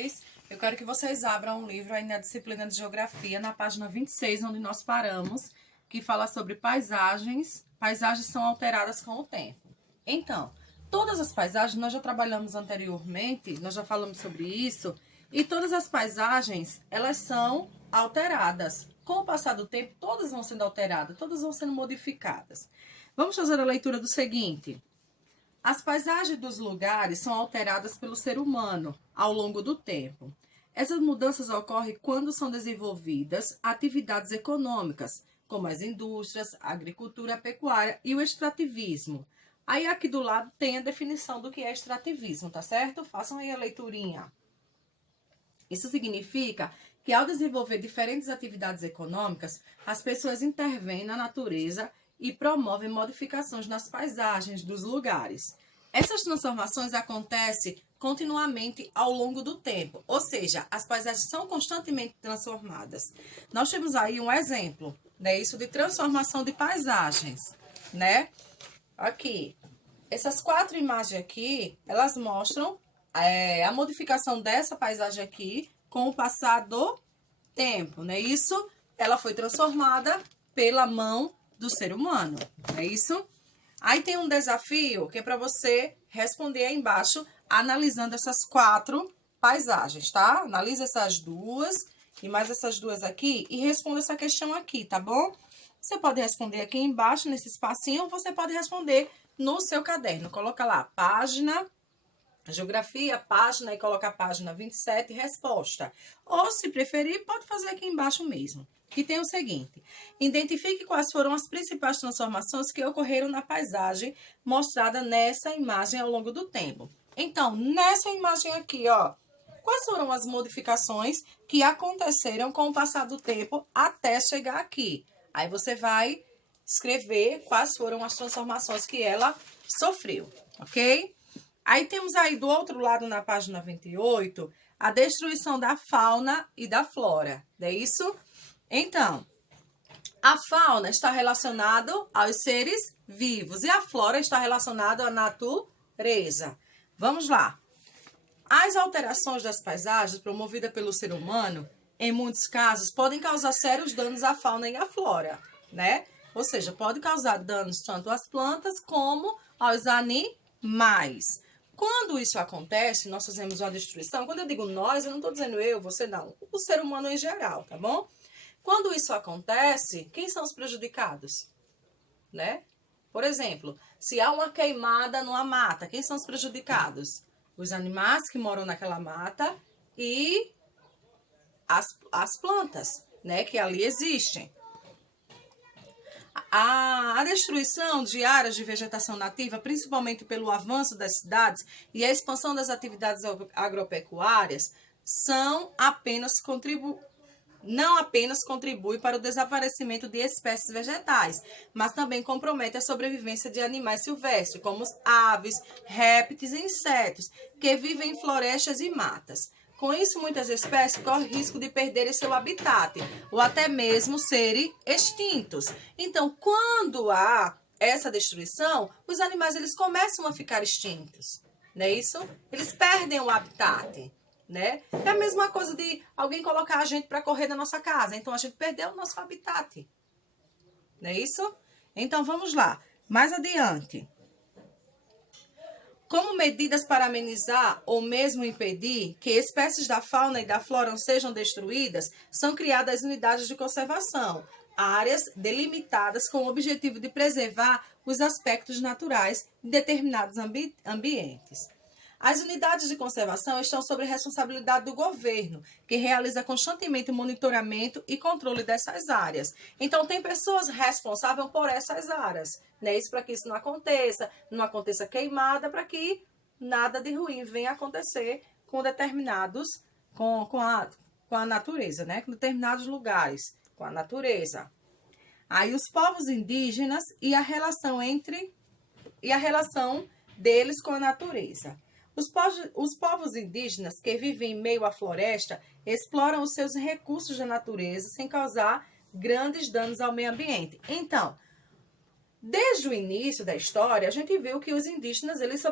vocês. Eu quero que vocês abram um livro aí na disciplina de Geografia, na página 26, onde nós paramos, que fala sobre paisagens. Paisagens são alteradas com o tempo. Então, todas as paisagens, nós já trabalhamos anteriormente, nós já falamos sobre isso, e todas as paisagens, elas são alteradas. Com o passar do tempo, todas vão sendo alteradas, todas vão sendo modificadas. Vamos fazer a leitura do seguinte. As paisagens dos lugares são alteradas pelo ser humano ao longo do tempo. Essas mudanças ocorrem quando são desenvolvidas atividades econômicas, como as indústrias, a agricultura, a pecuária e o extrativismo. Aí aqui do lado tem a definição do que é extrativismo, tá certo? Façam aí a leiturinha. Isso significa que ao desenvolver diferentes atividades econômicas, as pessoas intervêm na natureza e promovem modificações nas paisagens dos lugares. Essas transformações acontecem continuamente ao longo do tempo, ou seja, as paisagens são constantemente transformadas. Nós temos aí um exemplo, né, isso de transformação de paisagens, né? Aqui, essas 4 imagens aqui, elas mostram a modificação dessa paisagem aqui com o passar do tempo, né? Isso, ela foi transformada pela mão do ser humano, é isso? Aí tem um desafio que é para você responder aí embaixo, analisando essas 4 paisagens, tá? Analisa essas duas e mais essas duas aqui e responda essa questão aqui, tá bom? Você pode responder aqui embaixo, nesse espacinho, ou você pode responder no seu caderno. Coloca lá, página, geografia, página, e coloca a página 27, resposta. Ou, se preferir, pode fazer aqui embaixo mesmo. Que tem o seguinte: identifique quais foram as principais transformações que ocorreram na paisagem mostrada nessa imagem ao longo do tempo. Então, nessa imagem aqui, ó, quais foram as modificações que aconteceram com o passar do tempo até chegar aqui? Aí você vai escrever quais foram as transformações que ela sofreu, ok? Aí temos aí do outro lado, na página 28, a destruição da fauna e da flora, não é isso? Então, a fauna está relacionada aos seres vivos e a flora está relacionada à natureza. Vamos lá. As alterações das paisagens promovidas pelo ser humano, em muitos casos, podem causar sérios danos à fauna e à flora, né? Ou seja, pode causar danos tanto às plantas como aos animais. Quando isso acontece, nós fazemos uma destruição. Quando eu digo nós, eu não estou dizendo eu, você não. O ser humano em geral, tá bom? Quando isso acontece, quem são os prejudicados? Né? Por exemplo, se há uma queimada numa mata, quem são os prejudicados? Os animais que moram naquela mata e as plantas, né, que ali existem. A destruição de áreas de vegetação nativa, principalmente pelo avanço das cidades e a expansão das atividades agropecuárias, não apenas contribui para o desaparecimento de espécies vegetais, mas também compromete a sobrevivência de animais silvestres, como aves, répteis e insetos, que vivem em florestas e matas. Com isso, muitas espécies correm risco de perderem seu habitat, ou até mesmo serem extintos. Então, quando há essa destruição, os animais eles começam a ficar extintos, não é isso? Eles perdem o habitat. Né? É a mesma coisa de alguém colocar a gente para correr da nossa casa. Então, a gente perdeu o nosso habitat. Não é isso? Então, vamos lá. Mais adiante. Como medidas para amenizar ou mesmo impedir que espécies da fauna e da flora sejam destruídas, são criadas unidades de conservação, áreas delimitadas com o objetivo de preservar os aspectos naturais de determinados ambientes. As unidades de conservação estão sob responsabilidade do governo, que realiza constantemente o monitoramento e controle dessas áreas. Então, tem pessoas responsáveis por essas áreas, né? Isso para que isso não aconteça queimada, para que nada de ruim venha acontecer com determinados, com a natureza, né? Com determinados lugares, com a natureza. Aí, os povos indígenas e a relação deles com a natureza. Os povos indígenas que vivem em meio à floresta exploram os seus recursos da natureza sem causar grandes danos ao meio ambiente. Então, Desde o início da história, a gente viu que os indígenas, eles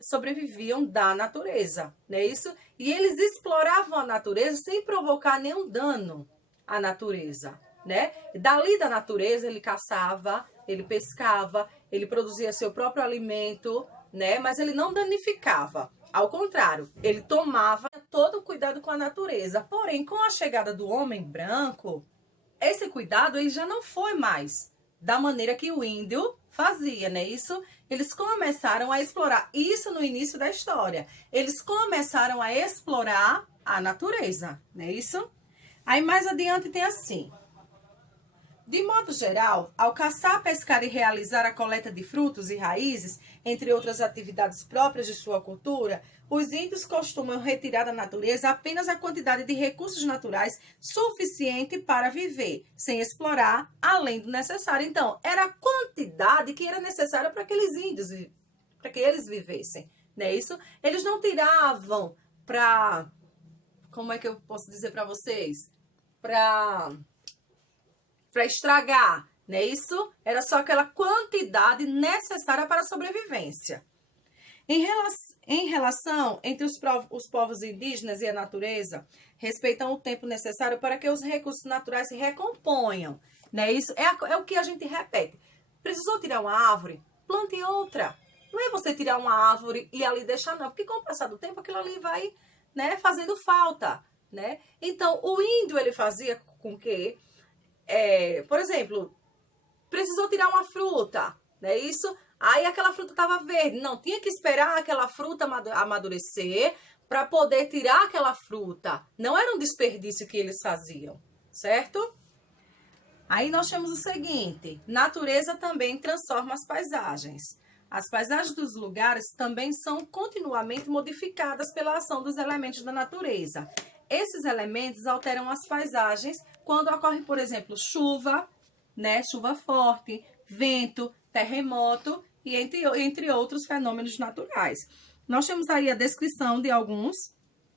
sobreviviam da natureza, não é isso? E eles exploravam a natureza sem provocar nenhum dano à natureza, né? Dali da natureza, ele caçava, ele pescava, ele produzia seu próprio alimento, né? Mas ele não danificava. Ao contrário, ele tomava todo o cuidado com a natureza. Porém, com a chegada do homem branco, esse cuidado ele já não foi mais da maneira que o índio fazia, né? Isso, eles começaram a explorar. Isso no início da história. Eles começaram a explorar a natureza, né? Isso. Aí mais adiante tem assim. De modo geral, ao caçar, pescar e realizar a coleta de frutos e raízes, entre outras atividades próprias de sua cultura, os índios costumam retirar da natureza apenas a quantidade de recursos naturais suficiente para viver, sem explorar além do necessário. Então, era a quantidade que era necessária para aqueles índios, para que eles vivessem, não é isso? Eles não tiravam para, como é que eu posso dizer para vocês? Para estragar, não é isso? Era só aquela quantidade necessária para a sobrevivência. Em relação entre os povos indígenas e a natureza, respeitam o tempo necessário para que os recursos naturais se recomponham, não é isso? É o que a gente repete. Precisou tirar uma árvore? Plante outra. Não é você tirar uma árvore e ali deixar, não. Porque com o passar do tempo, aquilo ali vai, né, fazendo falta, né? Então, o índio, ele fazia com que por exemplo, precisou tirar uma fruta, não é isso? Aí aquela fruta estava verde. Não, tinha que esperar aquela fruta amadurecer para poder tirar aquela fruta. Não era um desperdício que eles faziam, certo? Aí nós temos o seguinte, natureza também transforma as paisagens. As paisagens dos lugares também são continuamente modificadas pela ação dos elementos da natureza. Esses elementos alteram as paisagens quando ocorre, por exemplo, chuva, né? Chuva forte, vento, terremoto e entre outros fenômenos naturais. Nós temos aí a descrição de alguns,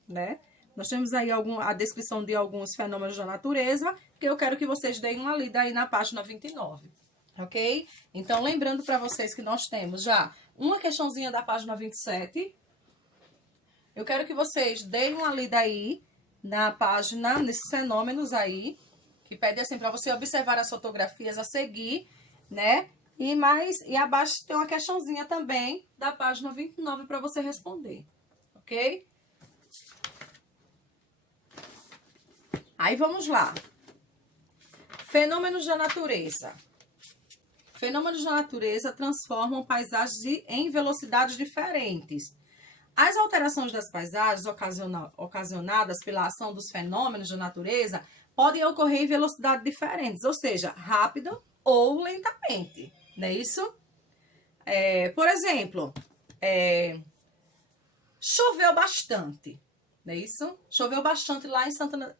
né? Nós temos aí a descrição de alguns fenômenos da natureza, que eu quero que vocês deem uma lida aí na página 29, ok? Então, lembrando para vocês que nós temos já uma questãozinha da página 27. Eu quero que vocês deem uma lida aí na página, nesses fenômenos aí, que pede assim para você observar as fotografias a seguir, né? E abaixo tem uma questãozinha também da página 29 para você responder, ok? Aí vamos lá. Fenômenos da natureza. Fenômenos da natureza transformam paisagens em velocidades diferentes. As alterações das paisagens ocasionadas pela ação dos fenômenos da natureza podem ocorrer em velocidades diferentes, ou seja, rápido ou lentamente, não é isso? Por exemplo, choveu bastante, não é isso? Choveu bastante lá em Santana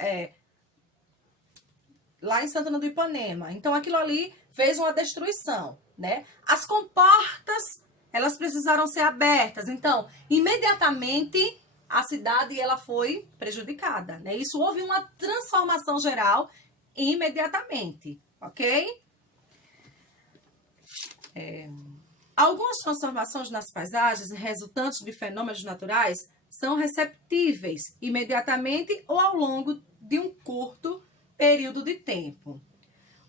do Ipanema. Então, aquilo ali fez uma destruição, né? As comportas, elas precisaram ser abertas. Então, imediatamente, a cidade ela foi prejudicada, né? Isso houve uma transformação geral imediatamente, ok? Algumas transformações nas paisagens resultantes de fenômenos naturais são receptíveis imediatamente ou ao longo de um curto período de tempo.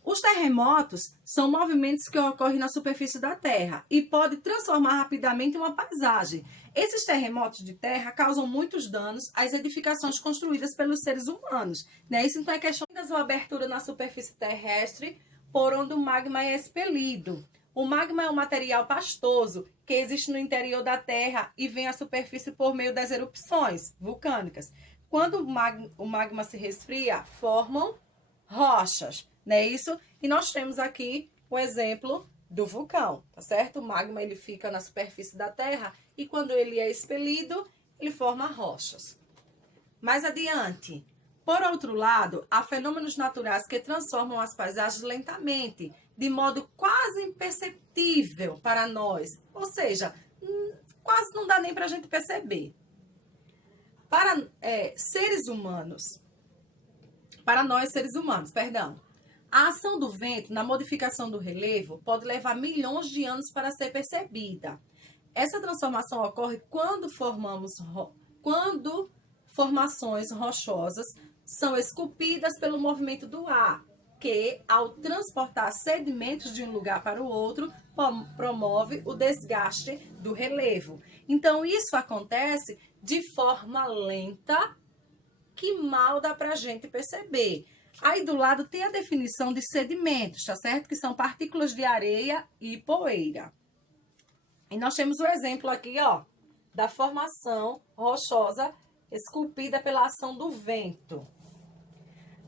Os terremotos são movimentos que ocorrem na superfície da Terra e podem transformar rapidamente uma paisagem. Esses terremotos de terra causam muitos danos às edificações construídas pelos seres humanos, né? Isso então é questão da sua abertura na superfície terrestre por onde o magma é expelido. O magma é um material pastoso que existe no interior da Terra e vem à superfície por meio das erupções vulcânicas. Quando o magma se resfria, formam rochas, não é isso? E nós temos aqui o exemplo do vulcão, tá certo? O magma ele fica na superfície da Terra e quando ele é expelido, ele forma rochas. Mais adiante, por outro lado, há fenômenos naturais que transformam as paisagens lentamente, de modo quase imperceptível para nós. Ou seja, quase não dá nem para a gente perceber. Para nós seres humanos, perdão, A ação do vento na modificação do relevo pode levar milhões de anos para ser percebida. Essa transformação ocorre quando formações rochosas são esculpidas pelo movimento do ar, que, ao transportar sedimentos de um lugar para o outro, promove o desgaste do relevo. Então, isso acontece de forma lenta, que mal dá para a gente perceber. Aí do lado tem a definição de sedimentos, tá certo? Que são partículas de areia e poeira. E nós temos o exemplo aqui, ó, da formação rochosa esculpida pela ação do vento.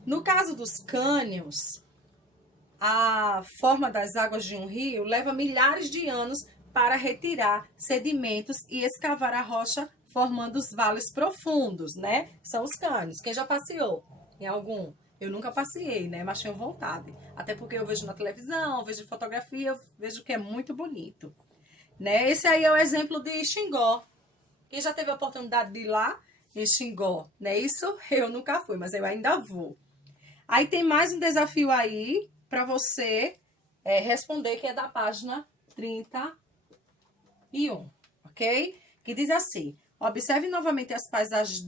No caso dos cânions, a forma das águas de um rio leva milhares de anos para retirar sedimentos e escavar a rocha, formando os vales profundos, né? São os cânions. Quem já passeou em algum? Eu nunca passei, né? Mas tenho vontade. Até porque eu vejo na televisão, vejo fotografia, eu vejo que é muito bonito, né? Esse aí é o exemplo de Xingó. Quem já teve a oportunidade de ir lá em Xingó, né? Isso eu nunca fui, mas eu ainda vou. Aí tem mais um desafio aí para você responder, que é da página 31, ok? Que diz assim: observe novamente as paisagens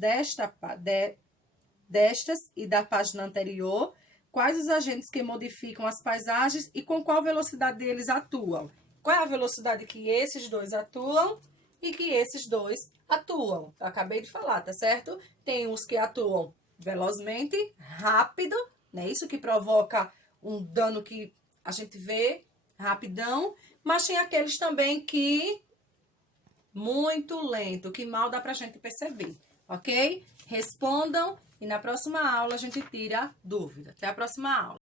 destas e da página anterior. Quais os agentes que modificam as paisagens e com qual velocidade eles atuam? Qual é a velocidade que esses dois atuam e que esses dois atuam? Eu acabei de falar, tá certo? Tem uns que atuam velozmente, rápido, né? Isso que provoca um dano que a gente vê rapidão, mas tem aqueles também que muito lento, que mal dá pra gente perceber, ok? Respondam e na próxima aula a gente tira dúvida. Até a próxima aula.